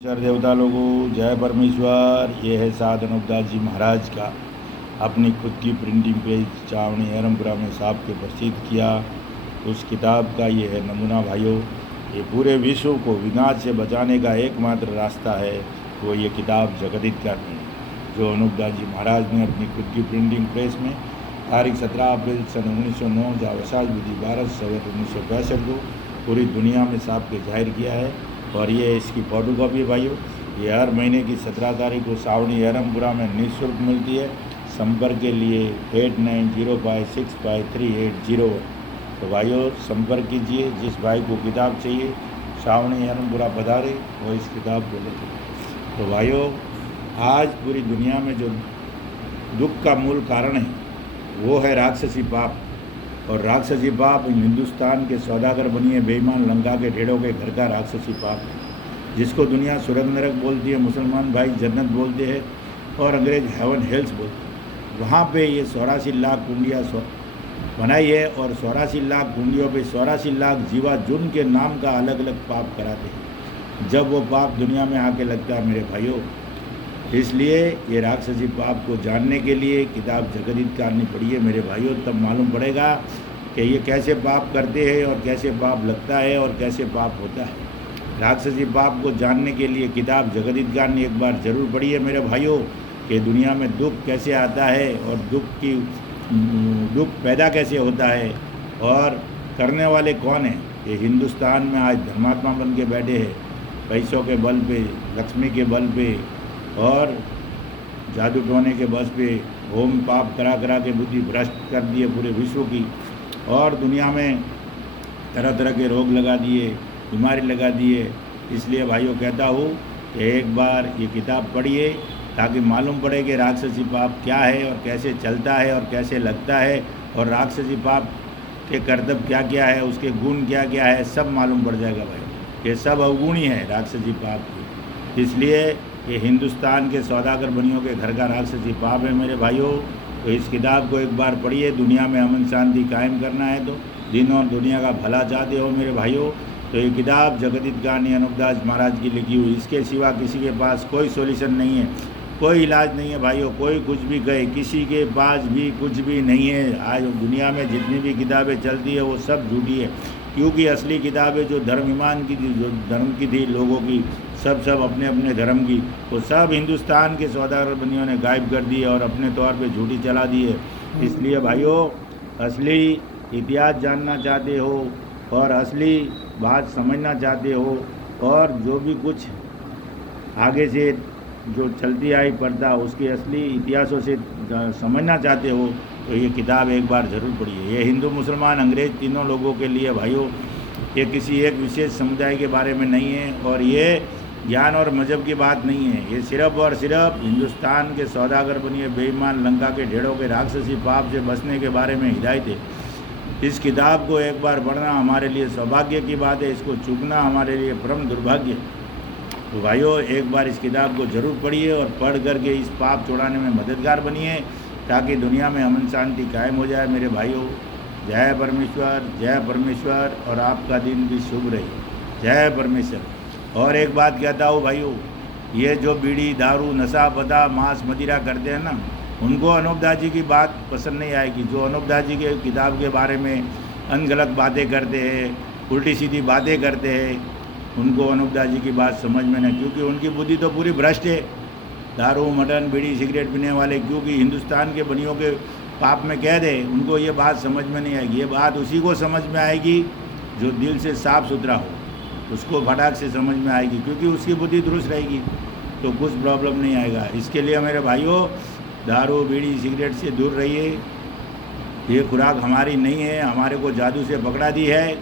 चार देवता लोगों, जय परमेश्वर। ये है साध अनूपदास जी महाराज का अपनी खुद की प्रिंटिंग पेज चावनी एरमपुरा में साहब के प्रसिद्ध किया। उस किताब का ये है नमूना भाइयों। ये पूरे विश्व को विनाश से बचाने का एकमात्र रास्ता है, वो ये किताब जगदित करनी, जो अनूपदास जी महाराज ने अपनी खुद की प्रिंटिंग प्रेस में तारीख 17 अप्रैल सन 1909 जावसाज विधि 12 सवेर 1965 को पूरी दुनिया में साहब के जाहिर किया है। और ये इसकी फ़ोटो कॉपी है भाइयों। ये हर महीने की 17 तारीख को सावनी एरमपुरा में निःशुल्क मिलती है। संपर्क के लिए 8905653801। तो भाइयों संपर्क कीजिए, जिस भाई को किताब चाहिए सावनी एरमपुरा पधारे वो इस किताब को लेते। तो भाइयों आज पूरी दुनिया में जो दुख का मूल कारण है वो है राक्षसी पाप। और राक्षसी पाप हिंदुस्तान के सौदागर बनिए बेईमान लंका के ढेड़ों के घर का राक्षसी पाप है, जिसको दुनिया स्वर्ग नरक बोलती है, मुसलमान भाई जन्नत बोलते हैं और अंग्रेज हेवन हेल्स बोलते हैं। वहाँ पे ये 84 लाख कुंडियाँ बनाई है और 84 लाख कुंडियों पे 84 लाख जीवा जुन के नाम का अलग अलग पाप कराते हैं। जब वो पाप दुनिया में आके लगता है मेरे भाइयों, इसलिए ये राक्षसी पाप को जानने के लिए किताब जगदित करनी पड़ी है मेरे भाइयों। तब मालूम पड़ेगा कि ये कैसे पाप करते हैं और कैसे पाप लगता है और कैसे पाप होता है। राक्षसी पाप को जानने के लिए किताब जगदित करनी एक बार ज़रूर पढ़ी है मेरे भाइयों, कि दुनिया में दुख कैसे आता है और दुख पैदा कैसे होता है और करने वाले कौन हैं। ये हिंदुस्तान में आज धर्मात्मा बन के बैठे हैं, पैसों के बल पे, लक्ष्मी के बल पे और जादू टोने के बस पे होम पाप करा करा के बुद्धि भ्रष्ट कर दिए पूरे विश्व की। और दुनिया में तरह तरह के रोग लगा दिए, बीमारी लगा दिए। इसलिए भाइयों कहता हूँ कि एक बार ये किताब पढ़िए, ताकि मालूम पड़े कि राक्षसी पाप क्या है और कैसे चलता है और कैसे लगता है, और राक्षसी पाप के कर्तव्य क्या क्या है, उसके गुण क्या क्या है, सब मालूम पड़ जाएगा भाई। ये सब अवगुण ही है राक्षसी पाप की। इसलिए ये हिंदुस्तान के सौदागर बनियों के घर का राक्षसी पाप है मेरे भाइयों। तो इस किताब को एक बार पढ़िए। दुनिया में अमन शांति कायम करना है तो, दिन और दुनिया का भला चाहते हो मेरे भाइयों, तो ये किताब जगदित कहानी अनूपदास महाराज की लिखी हुई। इसके सिवा किसी के पास कोई सॉल्यूशन नहीं है, कोई इलाज नहीं है भाइयों। कोई कुछ भी कहे, किसी के पास भी कुछ भी नहीं है। आज दुनिया में जितनी भी किताबें चलती है वो सब झूठी है, क्योंकि असली किताबें जो धर्म ईमान की थी, जो धर्म की थी लोगों की, सब अपने अपने धर्म की, वो सब हिंदुस्तान के सौदागर बनियों ने गायब कर दी है और अपने तौर पे झूठी चला दी है। इसलिए भाइयों असली इतिहास जानना चाहते हो और असली बात समझना चाहते हो और जो भी कुछ आगे से जो चलती आई पर्दा उसके असली इतिहासों से समझना चाहते हो, तो ये किताब एक बार ज़रूर पढ़िए। ये हिंदू मुसलमान अंग्रेज तीनों लोगों के लिए भाइयों, ये किसी एक विशेष समुदाय के बारे में नहीं है और ये ज्ञान और मजहब की बात नहीं है। ये सिर्फ और सिर्फ हिंदुस्तान के सौदागर बनिए बेईमान लंका के ढेड़ों के राक्षसी पाप से बचने के बारे में हिदायत है। इस किताब को एक बार पढ़ना हमारे लिए सौभाग्य की बात है, इसको चूकना हमारे लिए परम दुर्भाग्य है। तो भाइयों एक बार इस किताब को ज़रूर पढ़िए और पढ़ करके इस पाप छुड़ाने में मददगार बनिए, ताकि दुनिया में अमन शांति कायम हो जाए मेरे भाइयों। जय परमेश्वर, जय परमेश्वर, और आपका दिन भी शुभ रहे। जय परमेश्वर। और एक बात कहता हूँ भाइयों, ये जो बीड़ी दारू नशा पता मांस मदिरा करते हैं ना, उनको अनूपदास जी की बात पसंद नहीं आएगी। जो अनूपदास जी के किताब के बारे में अनगलत बातें करते हैं, उल्टी सीधी बातें करते हैं, उनको अनूपदास जी की बात समझ में नहीं, क्योंकि उनकी बुद्धि तो पूरी भ्रष्ट है। दारू मटन बीड़ी सिगरेट पीने वाले, क्योंकि हिंदुस्तान के बनियों के पाप में कह दे, उनको ये बात समझ में नहीं आएगी। ये बात उसी को समझ में आएगी जो दिल से साफ़ सुथरा हो, उसको फटाक से समझ में आएगी, क्योंकि उसकी बुद्धि दुरुस्त रहेगी तो कुछ प्रॉब्लम नहीं आएगा। इसके लिए मेरे भाइयों दारू बीड़ी सिगरेट से दूर रहिए। ये खुराक हमारी नहीं है, हमारे को जादू से पकड़ा दी है।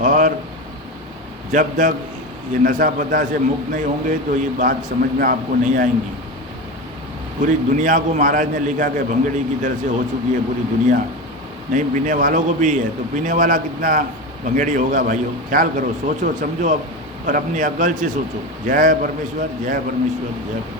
और जब तक ये नशा पता से मुक्त नहीं होंगे तो ये बात समझ में आपको नहीं आएंगी। पूरी दुनिया को महाराज ने लिखा कि भंगड़ी की तरह से हो चुकी है पूरी दुनिया। नहीं पीने वालों को भी है, तो पीने वाला कितना भंगड़ी होगा भाइयों। ख्याल करो, सोचो समझो अब और अपनी अकल से सोचो। जय परमेश्वर, जय परमेश्वर, जय परमेश्वर।